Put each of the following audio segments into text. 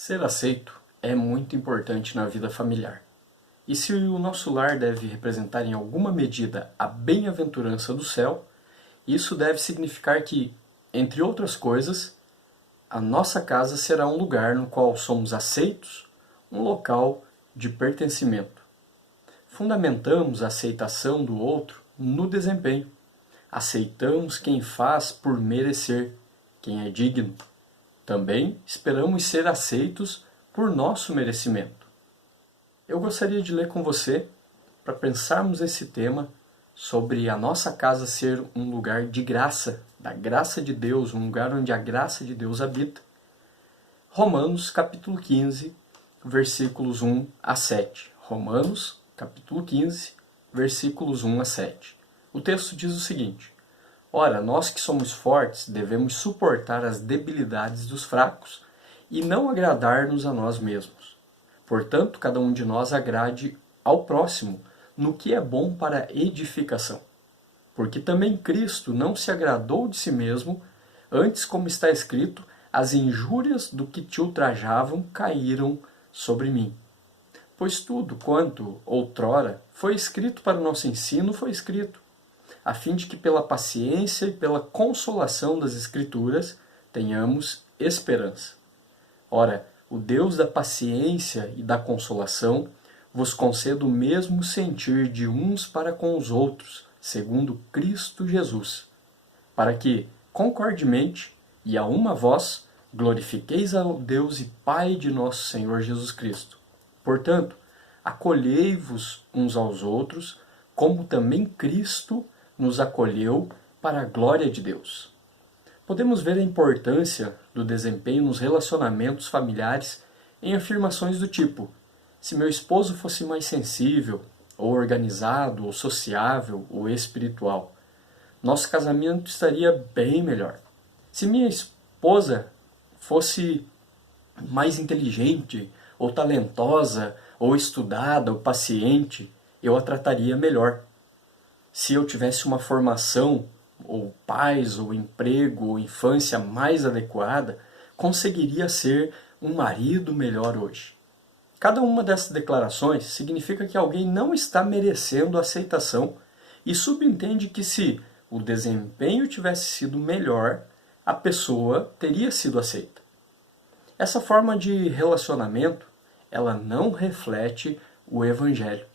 Ser aceito é muito importante na vida familiar. E se o nosso lar deve representar em alguma medida a bem-aventurança do céu, isso deve significar que, entre outras coisas, a nossa casa será um lugar no qual somos aceitos, um local de pertencimento. Fundamentamos a aceitação do outro no desempenho. Aceitamos quem faz por merecer, quem é digno. Também esperamos ser aceitos por nosso merecimento. Eu gostaria de ler com você, para pensarmos esse tema, sobre a nossa casa ser um lugar de graça, da graça de Deus, um lugar onde a graça de Deus habita. Romanos capítulo 15, versículos 1 a 7. Romanos capítulo 15, versículos 1 a 7. O texto diz o seguinte: Ora, nós que somos fortes devemos suportar as debilidades dos fracos e não agradar-nos a nós mesmos. Portanto, cada um de nós agrade ao próximo no que é bom para a edificação. Porque também Cristo não se agradou de si mesmo, antes, como está escrito, as injúrias do que te ultrajavam caíram sobre mim. Pois tudo quanto outrora foi escrito para o nosso ensino foi escrito, a fim de que pela paciência e pela consolação das Escrituras tenhamos esperança. Ora, o Deus da paciência e da consolação vos conceda o mesmo sentir de uns para com os outros, segundo Cristo Jesus, para que, concordemente e a uma voz, glorifiqueis ao Deus e Pai de nosso Senhor Jesus Cristo. Portanto, acolhei-vos uns aos outros, como também Cristo nos acolheu para a glória de Deus. Podemos ver a importância do desempenho nos relacionamentos familiares em afirmações do tipo: se meu esposo fosse mais sensível, ou organizado, ou sociável, ou espiritual, nosso casamento estaria bem melhor. Se minha esposa fosse mais inteligente, ou talentosa, ou estudada, ou paciente, eu a trataria melhor. Se eu tivesse uma formação, ou paz, ou emprego, ou infância mais adequada, conseguiria ser um marido melhor hoje. Cada uma dessas declarações significa que alguém não está merecendo aceitação e subentende que se o desempenho tivesse sido melhor, a pessoa teria sido aceita. Essa forma de relacionamento, ela não reflete o Evangelho.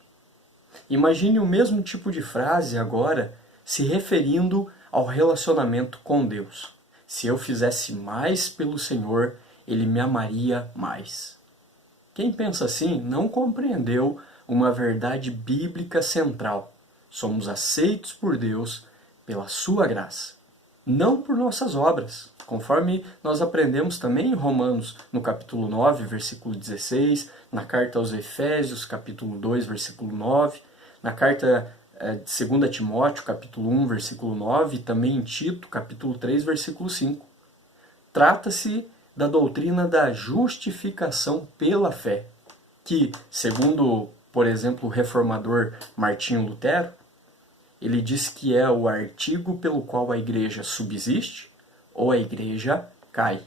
Imagine o mesmo tipo de frase agora se referindo ao relacionamento com Deus. Se eu fizesse mais pelo Senhor, Ele me amaria mais. Quem pensa assim não compreendeu uma verdade bíblica central. Somos aceitos por Deus pela sua graça, não por nossas obras, conforme nós aprendemos também em Romanos, no capítulo 9, versículo 16, na carta aos Efésios, capítulo 2, versículo 9, na carta de 2 Timóteo, capítulo 1, versículo 9, e também em Tito, capítulo 3, versículo 5. Trata-se da doutrina da justificação pela fé, que, segundo, por exemplo, o reformador Martinho Lutero, ele diz que é o artigo pelo qual a igreja subsiste ou a igreja cai.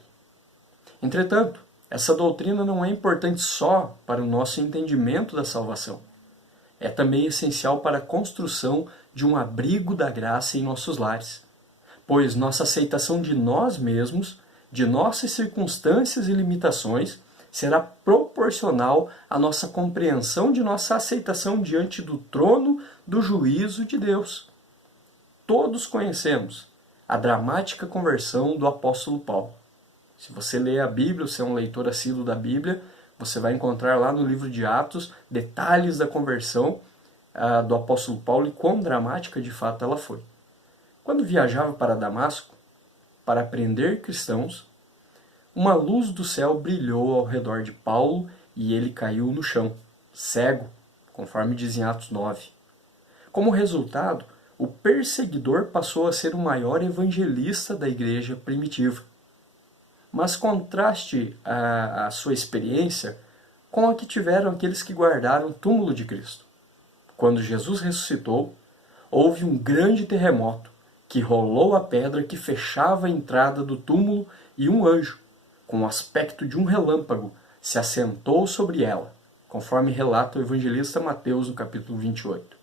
Entretanto, essa doutrina não é importante só para o nosso entendimento da salvação. É também essencial para a construção de um abrigo da graça em nossos lares, pois nossa aceitação de nós mesmos, de nossas circunstâncias e limitações, será proporcional à nossa compreensão de nossa aceitação diante do trono do juízo de Deus. Todos conhecemos a dramática conversão do apóstolo Paulo. Se você lê a Bíblia, se é um leitor assíduo da Bíblia, você vai encontrar lá no livro de Atos detalhes da conversão do apóstolo Paulo e quão dramática de fato ela foi. Quando viajava para Damasco para prender cristãos, uma luz do céu brilhou ao redor de Paulo e ele caiu no chão, cego, conforme diz em Atos 9. Como resultado, o perseguidor passou a ser o maior evangelista da igreja primitiva. Mas contraste a sua experiência com a que tiveram aqueles que guardaram o túmulo de Cristo. Quando Jesus ressuscitou, houve um grande terremoto que rolou a pedra que fechava a entrada do túmulo e um anjo, com o aspecto de um relâmpago, se assentou sobre ela, conforme relata o evangelista Mateus no capítulo 28.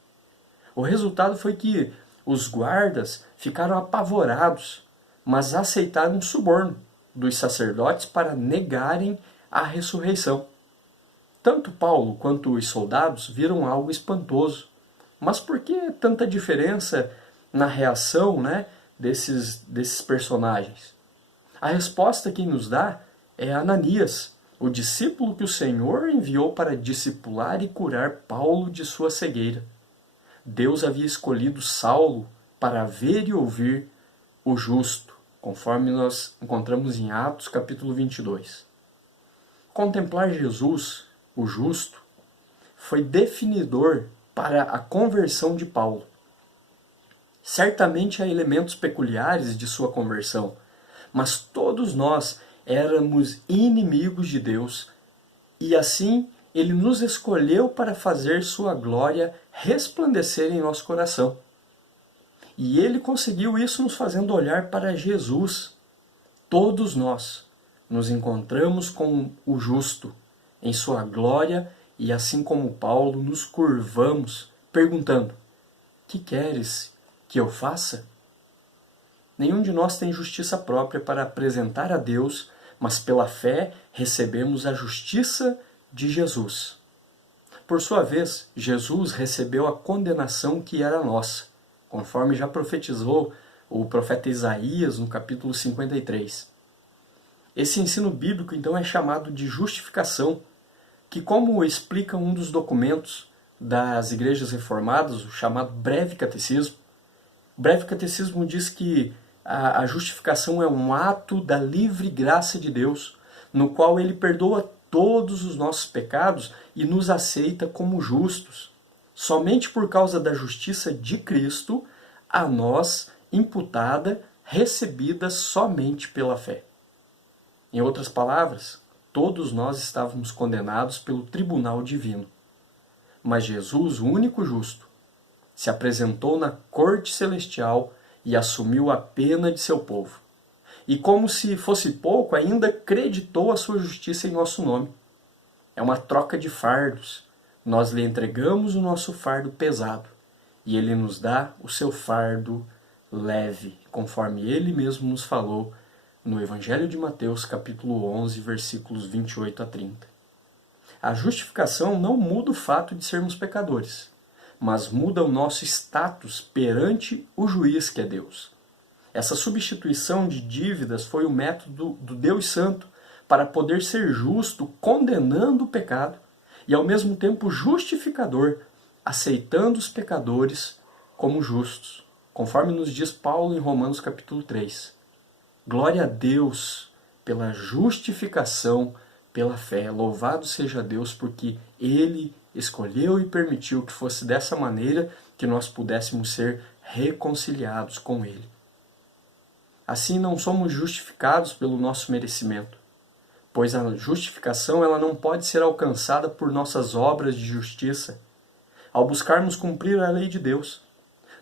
O resultado foi que os guardas ficaram apavorados, mas aceitaram um suborno dos sacerdotes para negarem a ressurreição. Tanto Paulo quanto os soldados viram algo espantoso. Mas por que tanta diferença na reação, desses personagens? A resposta que nos dá é Ananias, o discípulo que o Senhor enviou para discipular e curar Paulo de sua cegueira. Deus havia escolhido Saulo para ver e ouvir o justo, conforme nós encontramos em Atos capítulo 22. Contemplar Jesus, o justo, foi definidor para a conversão de Paulo. Certamente há elementos peculiares de sua conversão, mas todos nós éramos inimigos de Deus, e assim ele nos escolheu para fazer sua glória resplandecer em nosso coração. E ele conseguiu isso nos fazendo olhar para Jesus. Todos nós nos encontramos com o justo em sua glória, e assim como Paulo, nos curvamos, perguntando: que queres que eu faça? Nenhum de nós tem justiça própria para apresentar a Deus, mas pela fé recebemos a justiça de Jesus. Por sua vez, Jesus recebeu a condenação que era nossa, conforme já profetizou o profeta Isaías no capítulo 53. Esse ensino bíblico então é chamado de justificação, que, como explica um dos documentos das igrejas reformadas, o chamado Breve Catecismo, o Breve Catecismo diz que a justificação é um ato da livre graça de Deus, no qual ele perdoa todos os nossos pecados e nos aceita como justos. Somente por causa da justiça de Cristo, a nós imputada, recebida somente pela fé. Em outras palavras, todos nós estávamos condenados pelo tribunal divino. Mas Jesus, o único justo, se apresentou na corte celestial e assumiu a pena de seu povo. E como se fosse pouco, ainda acreditou a sua justiça em nosso nome. É uma troca de fardos. Nós lhe entregamos o nosso fardo pesado, e ele nos dá o seu fardo leve, conforme ele mesmo nos falou no Evangelho de Mateus, capítulo 11, versículos 28 a 30. A justificação não muda o fato de sermos pecadores, mas muda o nosso status perante o juiz que é Deus. Essa substituição de dívidas foi o método do Deus Santo para poder ser justo, condenando o pecado, e ao mesmo tempo justificador, aceitando os pecadores como justos, conforme nos diz Paulo em Romanos capítulo 3. Glória a Deus pela justificação pela fé. Louvado seja Deus porque Ele escolheu e permitiu que fosse dessa maneira que nós pudéssemos ser reconciliados com Ele. Assim não somos justificados pelo nosso merecimento, pois a justificação ela não pode ser alcançada por nossas obras de justiça, ao buscarmos cumprir a lei de Deus.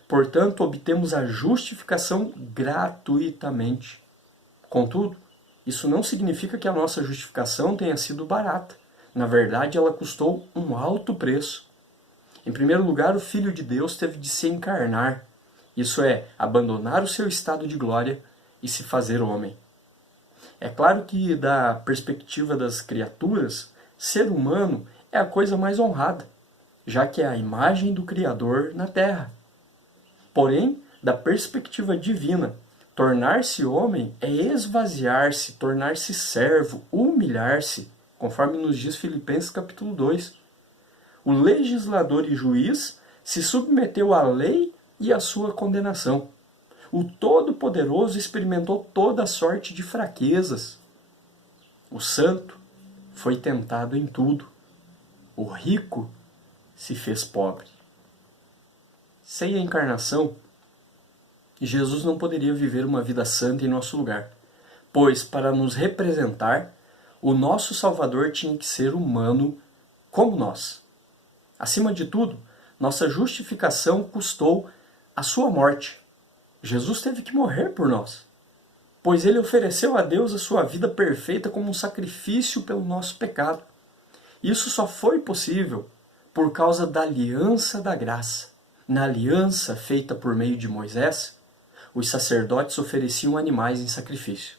Portanto, obtemos a justificação gratuitamente. Contudo, isso não significa que a nossa justificação tenha sido barata. Na verdade, ela custou um alto preço. Em primeiro lugar, o Filho de Deus teve de se encarnar, isso é, abandonar o seu estado de glória e se fazer homem. É claro que, da perspectiva das criaturas, ser humano é a coisa mais honrada, já que é a imagem do Criador na Terra. Porém, da perspectiva divina, tornar-se homem é esvaziar-se, tornar-se servo, humilhar-se, conforme nos diz Filipenses capítulo 2. O legislador e juiz se submeteu à lei e à sua condenação. O Todo-Poderoso experimentou toda sorte de fraquezas. O santo foi tentado em tudo. O rico se fez pobre. Sem a encarnação, Jesus não poderia viver uma vida santa em nosso lugar, pois, para nos representar, o nosso Salvador tinha que ser humano como nós. Acima de tudo, nossa justificação custou a sua morte. Jesus teve que morrer por nós. pois ele ofereceu a Deus a sua vida perfeita como um sacrifício pelo nosso pecado. Isso só foi possível por causa da aliança da graça. Na aliança feita por meio de Moisés, os sacerdotes ofereciam animais em sacrifício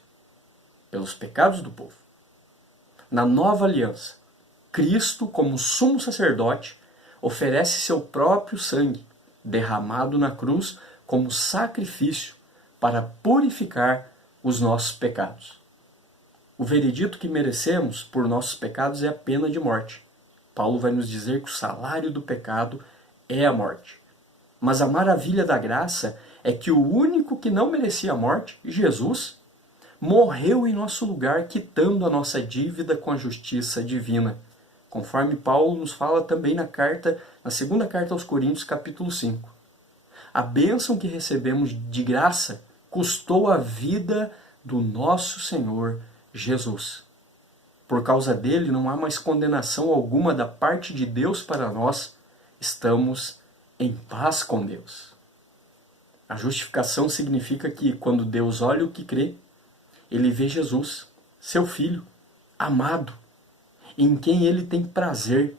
pelos pecados do povo. Na nova aliança, Cristo, como sumo sacerdote, oferece seu próprio sangue, derramado na cruz como sacrifício para purificar os nossos pecados. O veredito que merecemos por nossos pecados é a pena de morte. Paulo vai nos dizer que o salário do pecado é a morte. Mas a maravilha da graça é que o único que não merecia a morte, Jesus, morreu em nosso lugar, quitando a nossa dívida com a justiça divina, conforme Paulo nos fala também na segunda carta aos Coríntios, capítulo 5. A bênção que recebemos de graça custou a vida do nosso Senhor Jesus. Por causa dele não há mais condenação alguma da parte de Deus para nós, estamos em paz com Deus. A justificação significa que quando Deus olha o que crê, ele vê Jesus, seu Filho, amado, em quem ele tem prazer.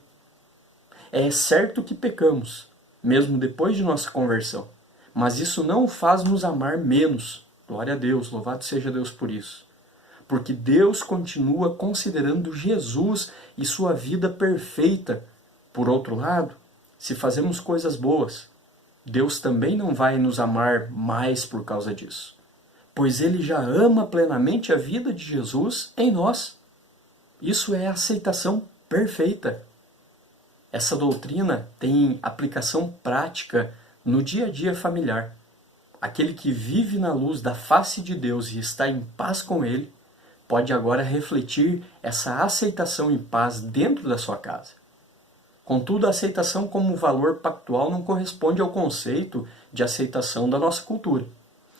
É certo que pecamos, mesmo depois de nossa conversão, mas isso não faz nos amar menos. Glória a Deus, louvado seja Deus por isso. Porque Deus continua considerando Jesus e sua vida perfeita. Por outro lado, se fazemos coisas boas, Deus também não vai nos amar mais por causa disso, pois ele já ama plenamente a vida de Jesus em nós. Isso é a aceitação perfeita. Essa doutrina tem aplicação prática no dia a dia familiar. Aquele que vive na luz da face de Deus e está em paz com ele, pode agora refletir essa aceitação em paz dentro da sua casa. Contudo, a aceitação como valor pactual não corresponde ao conceito de aceitação da nossa cultura.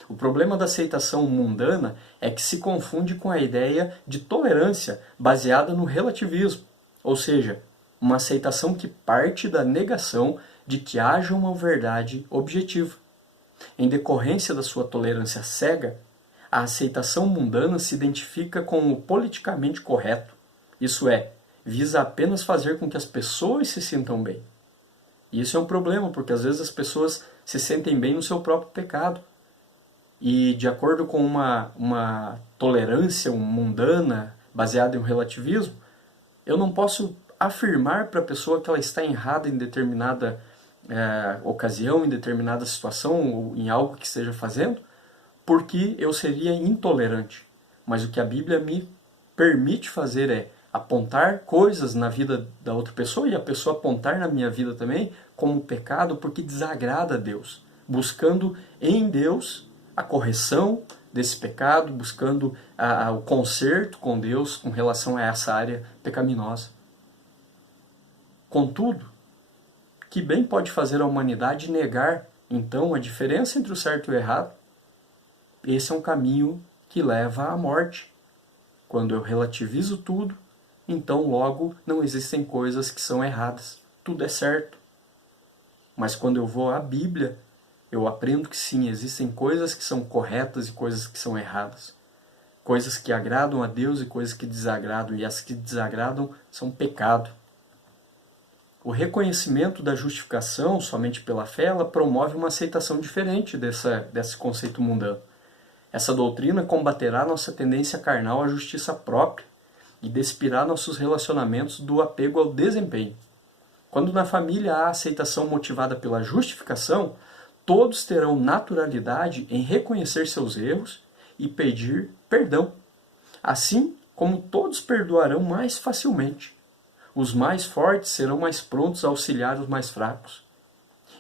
O problema da aceitação mundana é que se confunde com a ideia de tolerância baseada no relativismo, ou seja, uma aceitação que parte da negação de que haja uma verdade objetiva. Em decorrência da sua tolerância cega, a aceitação mundana se identifica com o politicamente correto, isso é, visa apenas fazer com que as pessoas se sintam bem. E isso é um problema, porque às vezes as pessoas se sentem bem no seu próprio pecado. E de acordo com uma tolerância mundana baseada em um relativismo, eu não posso afirmar para a pessoa que ela está errada em determinada ocasião, em determinada situação, ou em algo que esteja fazendo, porque eu seria intolerante. Mas o que a Bíblia me permite fazer é apontar coisas na vida da outra pessoa e a pessoa apontar na minha vida também como pecado porque desagrada a Deus, buscando em Deus a correção desse pecado, buscando o conserto com Deus com relação a essa área pecaminosa. Contudo, que bem pode fazer a humanidade negar, então, a diferença entre o certo e o errado? Esse é um caminho que leva à morte. Quando eu relativizo tudo, então logo não existem coisas que são erradas. Tudo é certo. Mas quando eu vou à Bíblia, eu aprendo que sim, existem coisas que são corretas e coisas que são erradas. Coisas que agradam a Deus e coisas que desagradam. E as que desagradam são pecado. O reconhecimento da justificação somente pela fé, ela promove uma aceitação diferente desse conceito mundano. Essa doutrina combaterá nossa tendência carnal à justiça própria e despirá nossos relacionamentos do apego ao desempenho. Quando na família há aceitação motivada pela justificação, todos terão naturalidade em reconhecer seus erros e pedir perdão, assim como todos perdoarão mais facilmente. Os mais fortes serão mais prontos a auxiliar os mais fracos,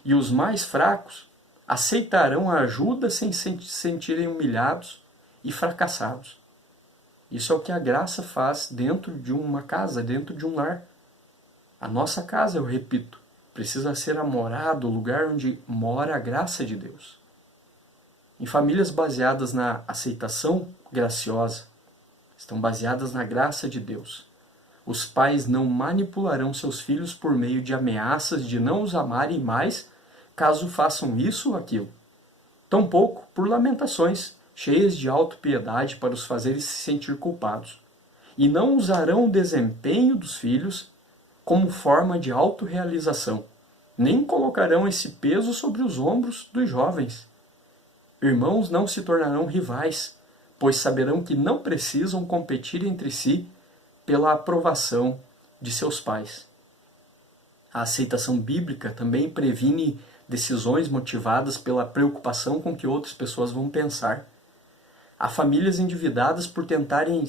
e os mais fracos aceitarão a ajuda sem se sentirem humilhados e fracassados. Isso é o que a graça faz dentro de uma casa, dentro de um lar. A nossa casa, eu repito, precisa ser a morada, o lugar onde mora a graça de Deus. Em famílias baseadas na aceitação graciosa, estão baseadas na graça de Deus. Os pais não manipularão seus filhos por meio de ameaças de não os amarem mais caso façam isso ou aquilo. Tampouco por lamentações, cheias de autopiedade para os fazerem se sentir culpados, e não usarão o desempenho dos filhos como forma de autorrealização, nem colocarão esse peso sobre os ombros dos jovens. Irmãos não se tornarão rivais, pois saberão que não precisam competir entre si pela aprovação de seus pais. A aceitação bíblica também previne decisões motivadas pela preocupação com que outras pessoas vão pensar. Há famílias endividadas por tentarem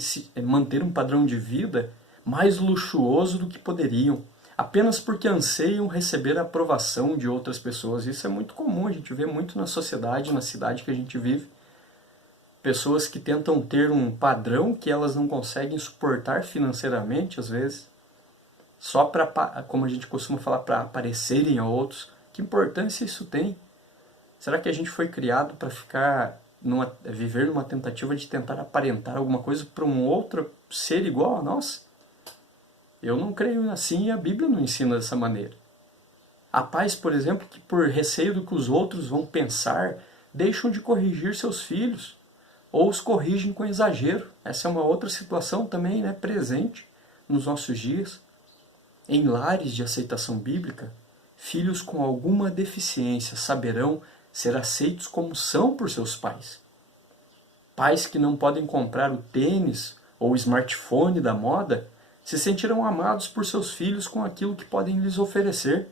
manter um padrão de vida mais luxuoso do que poderiam, apenas porque anseiam receber a aprovação de outras pessoas. Isso é muito comum, a gente vê muito na sociedade, na cidade que a gente vive. Pessoas que tentam ter um padrão que elas não conseguem suportar financeiramente, às vezes, só para, como a gente costuma falar, para aparecerem a outros. Que importância isso tem? Será que a gente foi criado para viver numa tentativa de tentar aparentar alguma coisa para um outro ser igual a nós? Eu não creio assim e a Bíblia não ensina dessa maneira. Há pais, por exemplo, que por receio do que os outros vão pensar, deixam de corrigir seus filhos, ou os corrigem com exagero. Essa é uma outra situação também, presente nos nossos dias. Em lares de aceitação bíblica, filhos com alguma deficiência saberão ser aceitos como são por seus pais. Pais que não podem comprar o tênis ou o smartphone da moda se sentirão amados por seus filhos com aquilo que podem lhes oferecer.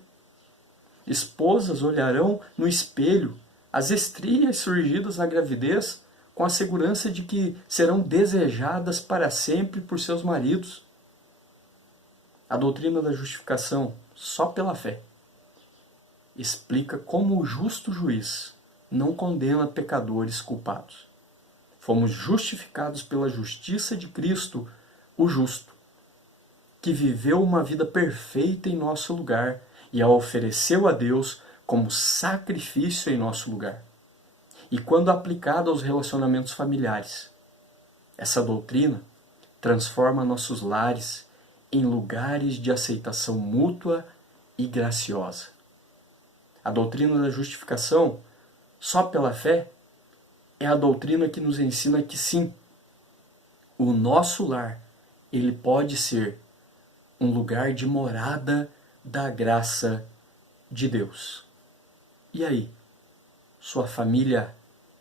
Esposas olharão no espelho as estrias surgidas na gravidez com a segurança de que serão desejadas para sempre por seus maridos. A doutrina da justificação, só pela fé, explica como o justo juiz não condena pecadores culpados. Fomos justificados pela justiça de Cristo, o justo, que viveu uma vida perfeita em nosso lugar e a ofereceu a Deus como sacrifício em nosso lugar. E quando aplicada aos relacionamentos familiares, essa doutrina transforma nossos lares em lugares de aceitação mútua e graciosa. A doutrina da justificação, só pela fé, é a doutrina que nos ensina que sim, o nosso lar, ele pode ser um lugar de morada da graça de Deus. E aí, sua família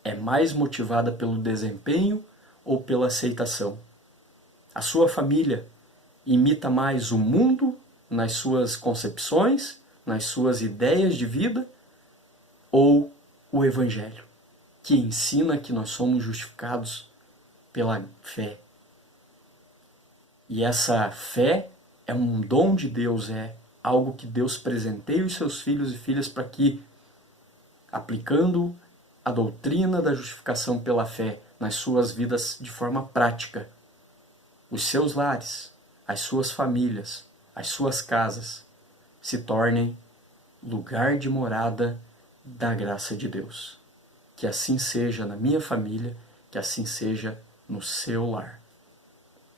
é mais motivada pelo desempenho ou pela aceitação? A sua família imita mais o mundo nas suas concepções, nas suas ideias de vida, ou o Evangelho, que ensina que nós somos justificados pela fé? E essa fé é um dom de Deus, é algo que Deus presenteia os seus filhos e filhas para que, aplicando a doutrina da justificação pela fé nas suas vidas de forma prática, os seus lares, as suas famílias, as suas casas se tornem lugar de morada da graça de Deus. Que assim seja na minha família, que assim seja no seu lar.